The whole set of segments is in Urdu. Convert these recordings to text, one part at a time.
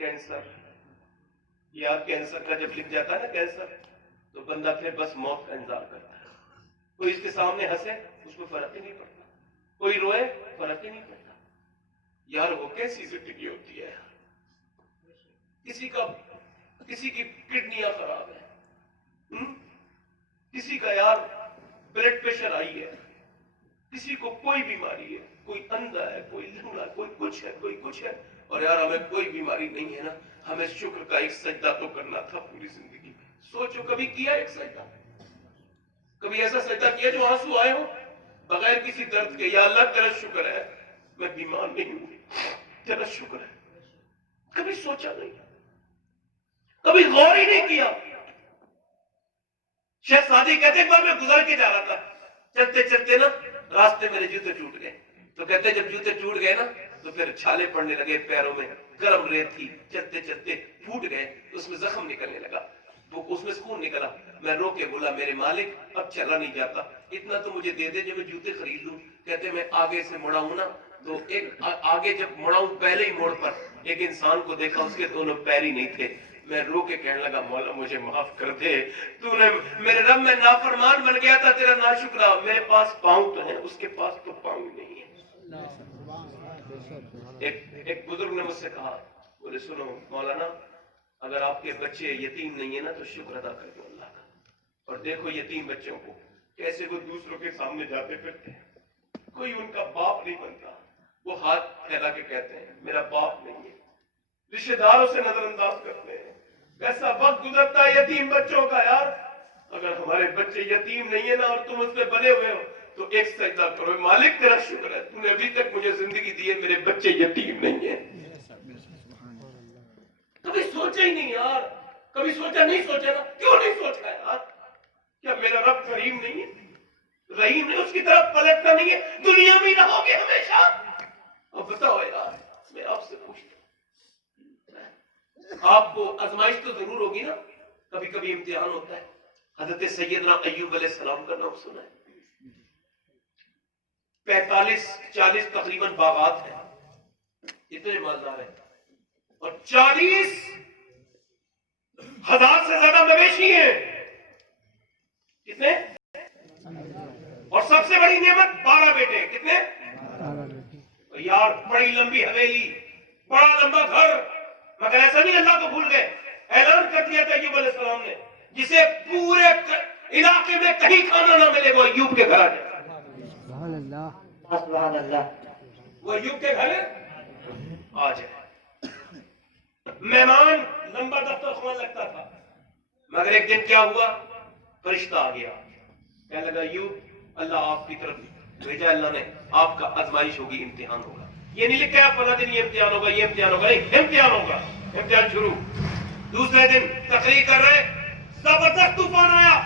کینسر، یا کینسر کا جب لکھ جاتا ہے نا کینسر، تو بندہ پھر بس موت کا انتظار کرتا ہے. کوئی اس کے سامنے ہنسے اس کو فرق ہی نہیں پڑتا، کوئی روئے فرق ہی نہیں پڑتا. یار وہ کیسی زندگی ہوتی ہے. کسی کی کڈنیاں خراب ہیں، کسی کا یار بلڈ پریشر آئی ہے، کسی کو کوئی بیماری ہے، کوئی اندھا ہے، کوئی لنگڑا، کوئی کچھ ہے، کوئی کچھ ہے. اور یار ہمیں کوئی بیماری نہیں ہے نا، ہمیں شکر کا ایک سجدہ تو کرنا تھا پوری زندگی میں. سوچو کبھی کیا ایک سجدہ؟ کبھی ایسا سجدہ کیا جو آنسو آئے ہو بغیر کسی درد کے؟ یا اللہ تیرا شکر ہے میں بیمار نہیں ہوں، تیرا شکر ہے. کبھی سوچا نہیں، کبھی غور ہی نہیں کیا. شیخ سعدی کہتے ایک بار میں گزر کے جا رہا تھا، چلتے چلتے نا راستے میرے جوتے ٹوٹ گئے. تو کہتے جب جوتے ٹوٹ گئے نا تو پھر چھالے پڑنے لگے پیروں میں، گرم ریت تھی، چلتے چلتے پھوٹ گئے، اس میں زخم نکلنے لگا، اس میں خون نکلا. میں رو کے بولا میرے مالک اب چلا نہیں جاتا، اتنا تو مجھے دے دے جو میں جوتے خرید لوں. کہتے میں آگے سے مڑا ہوں نا تو ایک آگے جب مڑا ہوں پہلے ہی موڑ پر ایک انسان کو دیکھا، اس کے دونوں پیر ہی نہیں تھے. میں رو کے کہنے لگا مولا مجھے معاف کر دے، تو نے میرے رب میں نافرمان بن گیا تھا، تیرا ناشکرا. میرے پاس پاؤں تو ہیں، اس کے پاس تو پاؤں نہیں ہے. ایک بزرگ نے مجھ سے کہا، بولے سنو مولانا اگر آپ کے بچے یتیم نہیں ہیں نا تو شکر ادا کر دو اللہ کا. اور دیکھو یتیم بچوں کو کیسے وہ دوسروں کے سامنے جاتے پھرتے ہیں، کوئی ان کا باپ نہیں بنتا. وہ ہاتھ پھیلا کے کہتے ہیں میرا باپ نہیں ہے، رشتے داروں سے نظر انداز کرتے ہیں. ایسا وقت گزرتا ہے یتیم بچوں کا. یار اگر ہمارے بچے یتیم نہیں ہے نا اور تم اس پہ بنے ہوئے ہو تو ایک سجدہ کرو، مالک تیرا شکر ہے تو نے ابھی تک مجھے زندگی دی ہے، میرے بچے یتیم نہیں ہیں. کبھی سوچا ہی نہیں یار، کبھی سوچا نہیں، سوچا نا کیوں نہیں سوچا یار؟ کیا میرا رب کریم نہیں ہے، رحیم نہیں، اس کی طرف پلٹنا نہیں ہے؟ دنیا میں رہو گے ہمیشہ. اب بتاؤ یار میں آپ سے پوچھتا ہوں، آپ کو آزمائش تو ضرور ہوگی نا، کبھی کبھی امتحان ہوتا ہے. حضرت سیدنا ایوب علیہ السلام کا نام سنا ہے؟ 45-40 تقریباً باغات ہیں، اتنے مالدار ہیں، اور 40,000 سے زیادہ مویشی ہیں. کتنے؟ اور سب سے بڑی نعمت 12 بیٹے. کتنے؟ یار بڑی لمبی حویلی، بڑا لمبا گھر، مگر ایسا نہیں اللہ کو بھول گئے. اعلان کر دیا تھا ایوب علیہ السلام نے جسے پورے علاقے میں کہیں کھانا نہ ملے وہ ایوب کے گھر آ جائے. سبحان اللہ، سبحان اللہ. وہ ایوب کے گھر آ جائے. مہمان لمبا دسترخوان لگتا تھا، مگر ایک دن کیا ہوا؟ فرشتہ آ گیا، کہنے لگا ایوب اللہ آپ کی طرف بھیجا اللہ نے، آپ کا آزمائش ہوگی، امتحان ہوگا. یہ نہیں لکھا ہے فلاں دن یہ امتحان ہوگا، یہ امتحان ہوگا، نہیں، امتحان ہوگا. امتحان شروع. دوسرے دن تقریر کر رہے، زبردست طوفان آیا،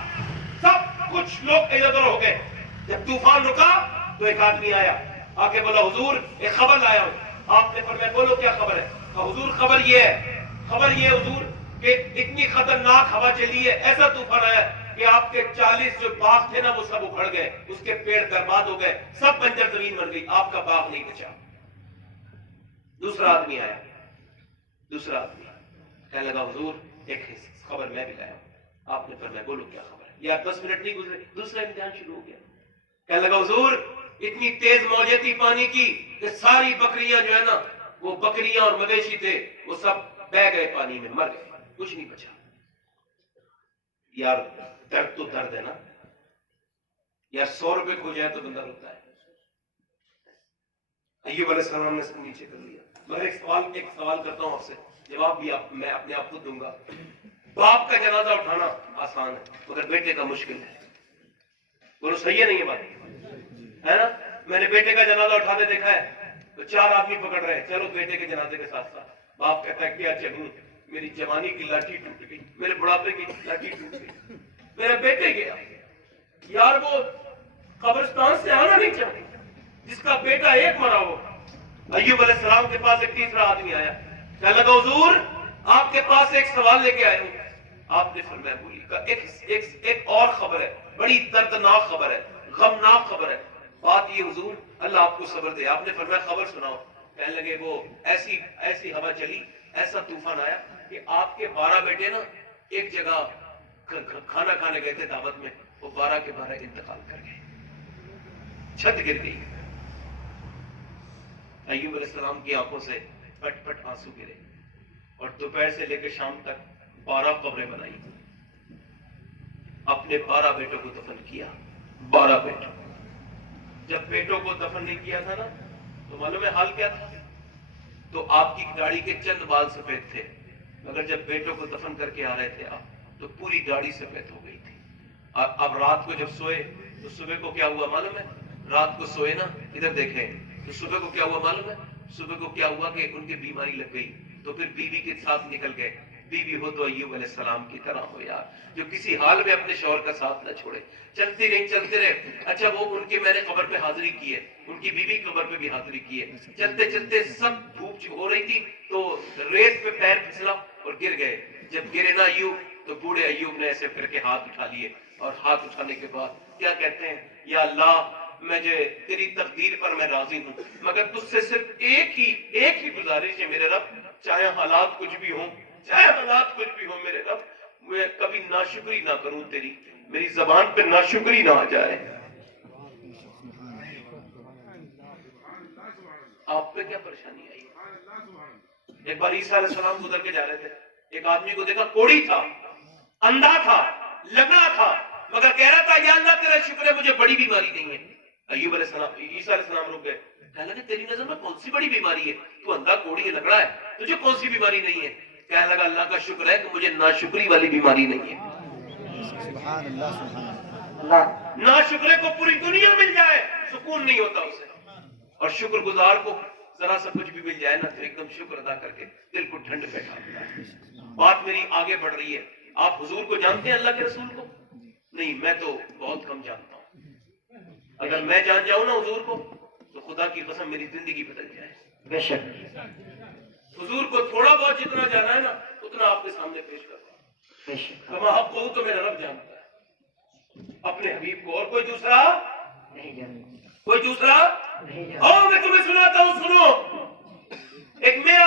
سب کچھ لوگ ادھر ادھر ہو گئے. جب طوفان رکا تو ایک آدمی آیا، آ کے بولا حضور ایک خبر لایا ہوں. آپ نے فرمایا بولو کیا خبر ہے؟ حضور خبر یہ ہے حضور کہ اتنی خطرناک ہوا چلی ہے، ایسا طوفان آیا کہ آپ کے 40 جو باغ تھے نا وہ سب اکھڑ گئے، اس کے پیڑ برباد ہو گئے، سب بنجر زمین بن گئی، آپ کا باغ نہیں بچا. دوسرا آدمی آیا، کہنے لگا حضور ایک خبر میں بھی لایا ہوں. آپ نے فرمایا بولو کیا خبر ہے؟ یا 10 منٹ نہیں گزرے دوسرا امتحان شروع ہو گیا. کہنے لگا حضور اتنی تیز موجیں تھی پانی کی کہ ساری بکریاں جو ہے نا، وہ بکریاں اور مویشی تھے وہ سب بہ گئے پانی میں، مر گئے، کچھ نہیں بچا. یار درد تو درد ہے نا یار، 100 روپے کھو جائے تو بندہ روتا ہے. ایوب علیہ السلام نے سب نیچے کر لیا. میں ایک سوال کرتا ہوں آپ سے، جواب بھی میں اپنے آپ کو دوں گا. باپ کا جنازہ اٹھانا آسان ہے مگر بیٹے کا مشکل ہے. بولو صحیح ہے نہیں یہ بات ہے نا؟ میں نے بیٹے کا جنازہ اٹھاتے دیکھا ہے تو 4 آدمی پکڑ رہے ہیں، چلو بیٹے کے جنازے کے ساتھ ساتھ. باپ کہتا ہے کیا چلوں، میری جوانی کی لاٹھی ٹوٹ گئی، میرے بڑھاپے کی لاٹھی ٹوٹ گئی، میرا بیٹے گیا. یار وہ قبرستان سے آنا نہیں چاہتے جس کا بیٹا ایک مرا ہو. ایوب علیہ السلام کے پاس ایک تیسرا آدمی آیا، کہنے لگا حضور آپ کے پاس ایک سوال لے کے آئے ہوں. آپ نے فرمایا بولیے. ایک اور خبر ہے، بڑی دردناک خبر ہے، غمناک خبر ہے. بات یہ حضور اللہ آپ کو صبر دے. آپ نے فرمایا خبر سناؤ. کہنے لگے وہ ایسی ہوا چلی ایسا طوفان آیا کہ آپ کے 12 بیٹے نا ایک جگہ کھانا کھانے گئے تھے دعوت میں، وہ 12 کے 12 انتقال کر گئے، چھت گر گئی۔ ایوب علیہ السلام کی آنکھوں سے پٹ پٹ آنسو گرے، اور دوپہر سے لے کے شام تک 12 قبریں بنائی، اپنے 12 بیٹوں کو دفن کیا، 12 بیٹوں۔ جب بیٹوں کو دفن نہیں کیا تھا نا تو معلوم ہے حال کیا تھا؟ تو آپ کی داڑھی کے چند بال سفید تھے، مگر جب بیٹوں کو دفن کر کے آ رہے تھے آپ تو پوری داڑھی سفید ہو گئی تھی۔ اب رات کو جب سوئے تو صبح کو کیا ہوا معلوم ہے؟ رات کو سوئے نا، ادھر دیکھیں تو صبح کو کیا ہوا معلوم ہے؟ صبح کو کیا ہوا کہ ان کی بیماری لگ گئی، تو پھر بیوی کے ساتھ نکل گئے۔ بیوی ہو تو ایوب علیہ السلام کی طرح ہو یار، جو کسی حال میں اپنے شوہر کا ساتھ نہ چھوڑے، چلتے رہے۔ اچھا وہ ان کے میں نے قبر پہ حاضری کی ہے، ان کی بیوی قبر پہ بھی حاضری کی ہے، چلتے چلتے سب دھوپ ہو رہی تھی تو ریت پہ پیر پھسلا اور گر گئے۔ جب گرے نا ایوب تو بوڑھے ایوب نے ایسے کر کے ہاتھ اٹھا لیے، اور ہاتھ اٹھانے کے بعد کیا کہتے ہیں؟ یا اللہ مجھے تیری تقدیر پر میں راضی ہوں، مگر تجھ سے صرف ایک ہی گزارش ہے میرے رب، چاہے حالات کچھ بھی ہوں، میرے رب میں کبھی ناشکری نہ کروں تیری، میری زبان پہ ناشکری نہ آ جائے۔ آپ پہ کیا پریشانی آئی؟ ایک بار عیسیٰ علیہ السلام گزر کے جا رہے تھے، ایک آدمی کو دیکھا، کوڑی تھا، اندھا تھا، لگڑا تھا، مگر کہہ رہا تھا یا اللہ تیرا شکر ہے مجھے بڑی بیماری نہیں ہے۔ ایوب علیہ السلام، عیسیٰ علیہ السلام رک گئے، کہنے لگے تیری نظر میں کون سی بڑی بیماری ہے؟ تو اندھا کوڑی ہے لگڑا ہے، تجھے کون سی بیماری نہیں ہے؟ کہنے لگا اللہ کا شکر ہے کہ مجھے ناشکری والی بیماری نہیں ہے۔ سبحان اللہ سبحان اللہ۔ ناشکرے کو پوری دنیا مل جائے سکون نہیں ہوتا اسے، اور شکر گزار کو ذرا سا کچھ بھی مل جائے نا تو ایک دم شکر ادا کر کے دل کو ٹھنڈ بیٹھا ہوتا ہے۔ بات میری آگے بڑھ رہی ہے، آپ حضور کو جانتے ہیں، اللہ کے رسول کو؟ نہیں، میں تو بہت کم جانتا ہوں۔ اگر میں جان جاؤں نا حضور کو تو خدا کی قسم میری زندگی بدل جائے۔ بے شک حضور کو تھوڑا بہت جتنا جانا ہے نا اتنا آپ کے سامنے پیش کرتا ہوں۔ بے شک کما حق کو تو میرا رب جانتا ہے اپنے حبیب کو، اور کوئی دوسرا نہیں جانتے، کوئی دوسرا نہیں جانتے۔ میں تمہیں سناتا ہوں، سنو۔ ایک میرا